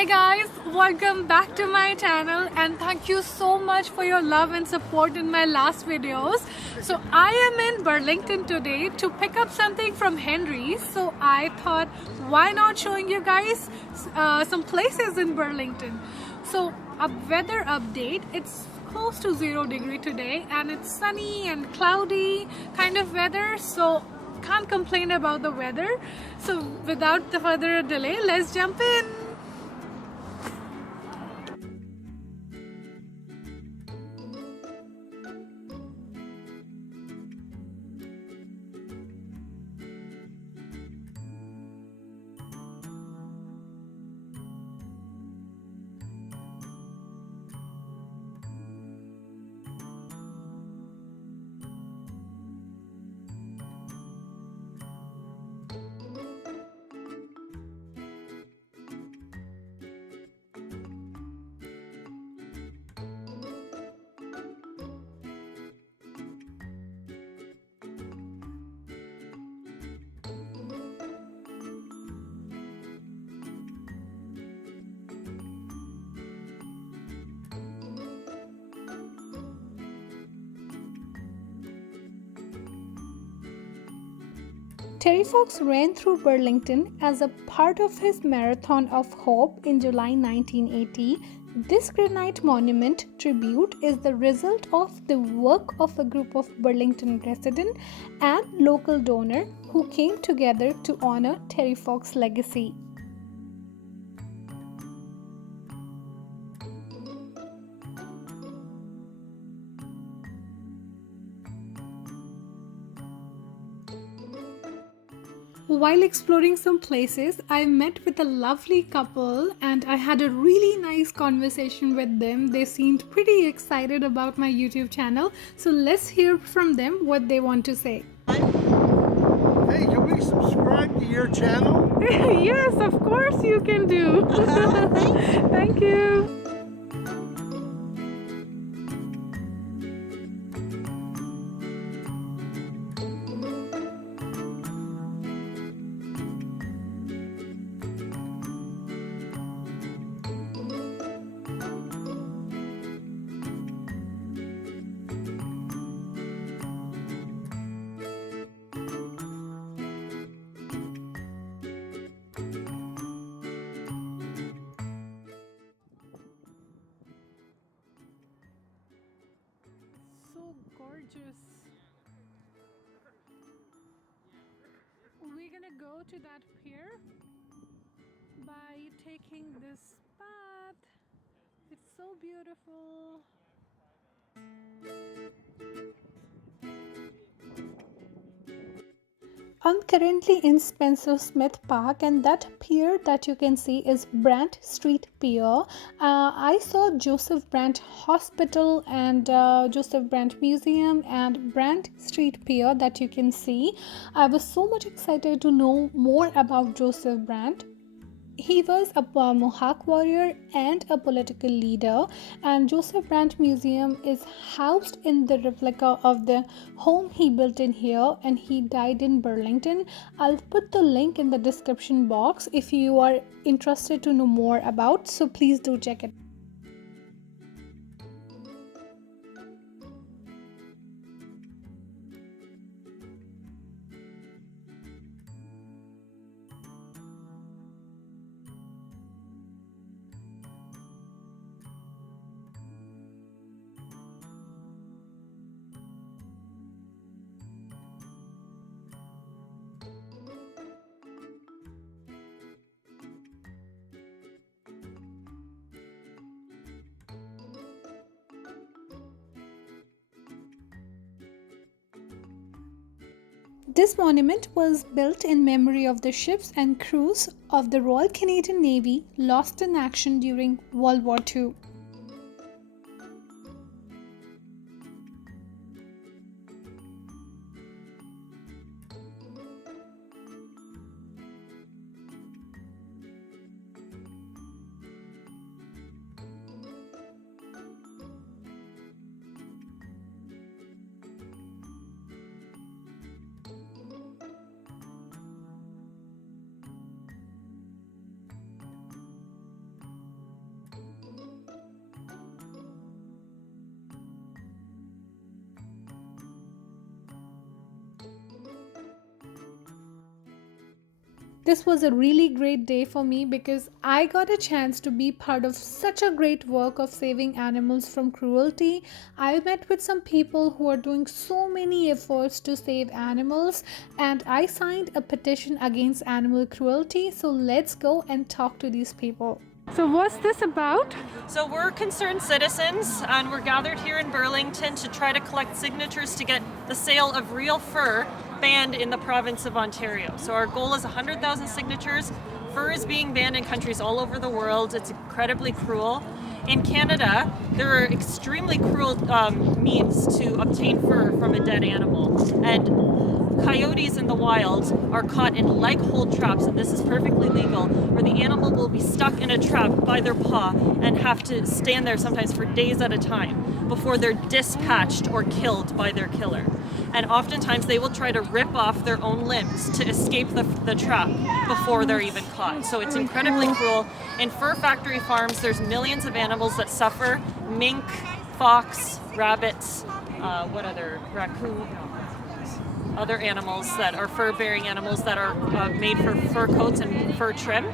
Hey guys, welcome back to my channel and thank you so much for your love and support in my last videos. So I am in Burlington today to pick up something from Henry's. So I thought, why not showing you guys some places in Burlington. So a weather update, it's close to 0 degree today and it's sunny and cloudy kind of weather. So can't complain about the weather. So without the further delay, let's jump in. Terry Fox ran through Burlington as a part of his Marathon of Hope in July 1980. This granite monument tribute is the result of the work of a group of Burlington residents and local donors who came together to honor Terry Fox's legacy. While exploring some places, I met with a lovely couple and I had a really nice conversation with them. They seemed pretty excited about my YouTube channel. So let's hear from them what they want to say. Hey, can we subscribe to your channel? Yes, of course you can do. Thank you. So gorgeous. We're gonna go to that pier by taking this path. It's so beautiful. I'm currently in Spencer Smith Park, and that pier that you can see is Brant Street Pier. I saw Joseph Brant Hospital and Joseph Brant Museum and Brant Street Pier that you can see. I was so much excited to know more about Joseph Brant. He was a Mohawk warrior and a political leader, and Joseph Brant Museum is housed in the replica of the home he built in here, and he died in Burlington. I'll put the link in the description box if you are interested to know more about, so please do check it. This monument was built in memory of the ships and crews of the Royal Canadian Navy lost in action during World War II. This was a really great day for me because I got a chance to be part of such a great work of saving animals from cruelty. I met with some people who are doing so many efforts to save animals, and I signed a petition against animal cruelty. So let's go and talk to these people. So, what's this about? So we're concerned citizens, and we're gathered here in Burlington to try to collect signatures to get the sale of real fur banned in the province of Ontario. So our goal is 100,000 signatures. Fur is being banned in countries all over the world. It's incredibly cruel. In Canada, there are extremely cruel means to obtain fur from a dead animal. And coyotes in the wild are caught in leg hold traps, and this is perfectly legal, where the animal will be stuck in a trap by their paw and have to stand there sometimes for days at a time before they're dispatched or killed by their killer. And oftentimes they will try to rip off their own limbs to escape the trap before they're even caught. So it's incredibly cruel. In fur factory farms, there's millions of animals that suffer: mink, fox, rabbits, raccoon, other animals that are fur-bearing animals that are made for fur coats and fur trim.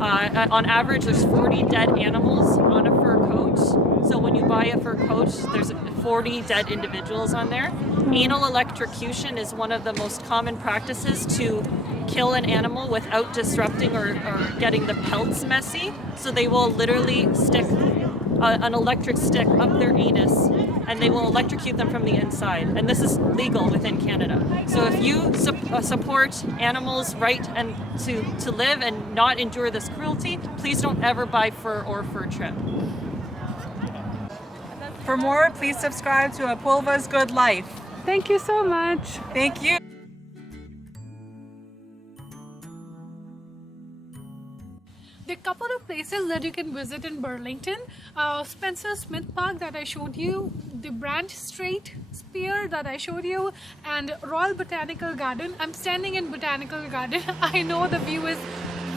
On average, there's 40 dead animals on a fur coat. So when you buy a fur coat, there's 40 dead individuals on there. Anal electrocution is one of the most common practices to kill an animal without disrupting or getting the pelts messy. So they will literally stick an electric stick up their anus, and they will electrocute them from the inside. And this is legal within Canada. So if you support animals' right and to live and not endure this cruelty, please don't ever buy fur or fur trim. For more, please subscribe to Apulva's Good Life. Thank you so much. Thank you. There are a couple of places that you can visit in Burlington. Spencer Smith Park that I showed you, the Brant Street Spear that I showed you, and Royal Botanical Garden. I'm standing in Botanical Garden. I know the view is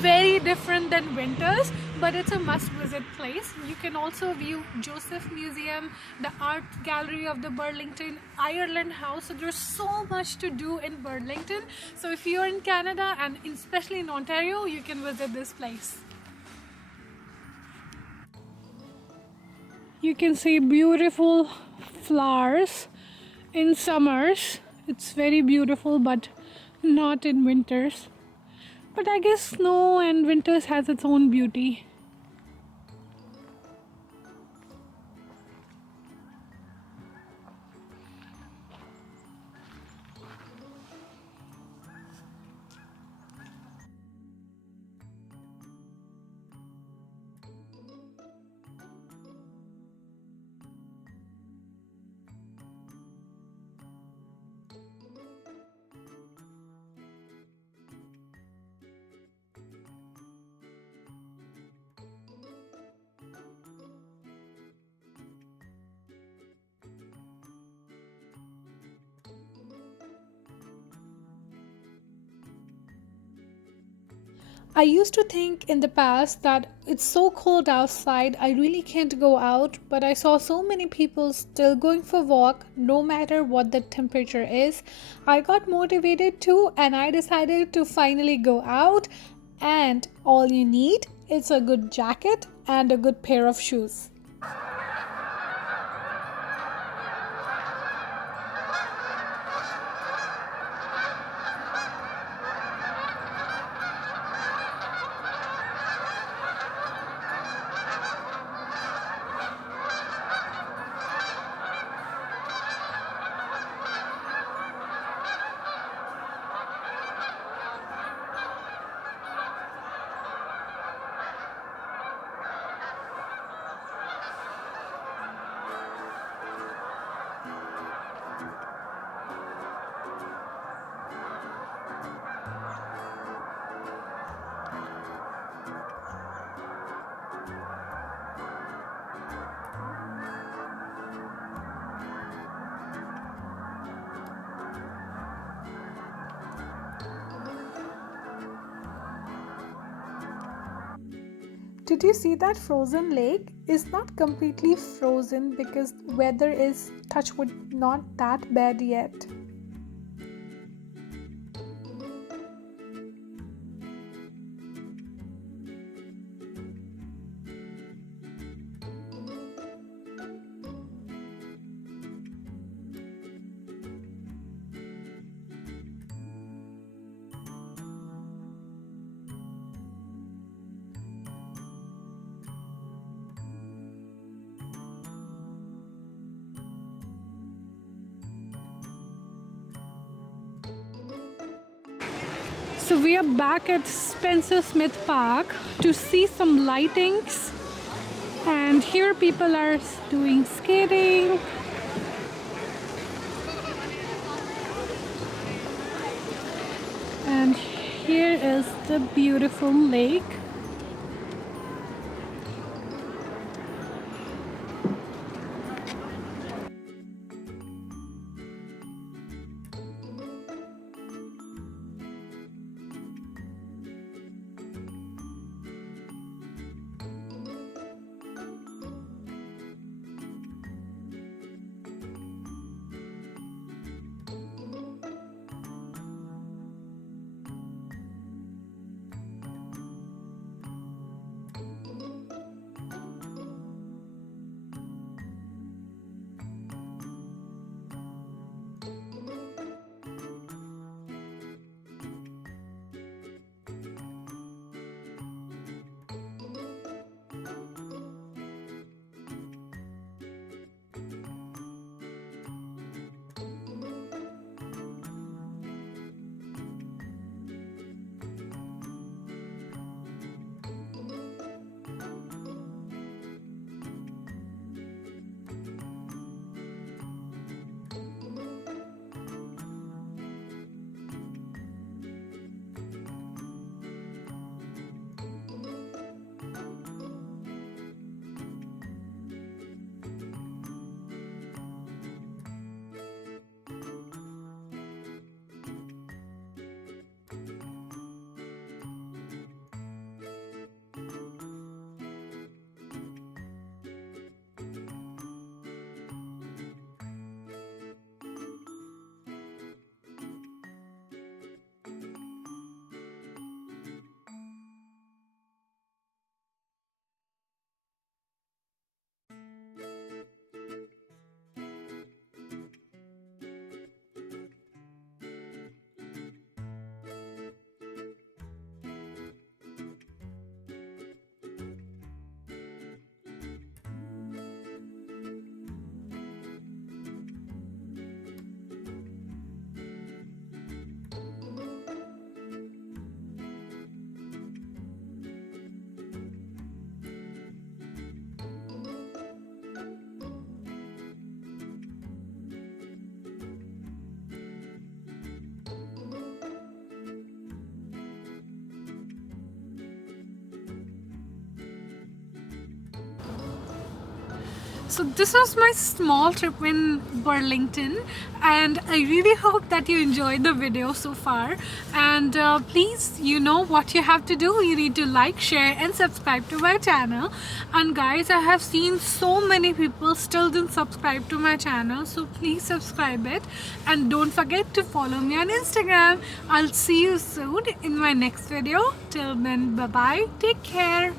very different than Winters, but it's a must-visit place. You can also view Joseph Museum, the Art Gallery of the Burlington, Ireland House. So there's so much to do in Burlington. So if you're in Canada and especially in Ontario, you can visit this place. You can see beautiful flowers in summers. It's very beautiful, but not in winters. But I guess snow and winters has its own beauty. I used to think in the past that it's so cold outside, I really can't go out, but I saw so many people still going for walk no matter what the temperature is. I got motivated too, and I decided to finally go out, and all you need is a good jacket and a good pair of shoes. Did you see that frozen lake? It's not completely frozen because weather is, touch wood, not that bad yet. So we are back at Spencer Smith Park to see some lightings, and here people are doing skating. And here is the beautiful lake. So this was my small trip in Burlington, and I really hope that you enjoyed the video so far. And please, you know what you have to do. You need to like, share and subscribe to my channel. And guys, I have seen so many people still didn't subscribe to my channel, so please subscribe it, and don't forget to follow me on Instagram. I'll see you soon in my next video. Till then, bye bye, take care.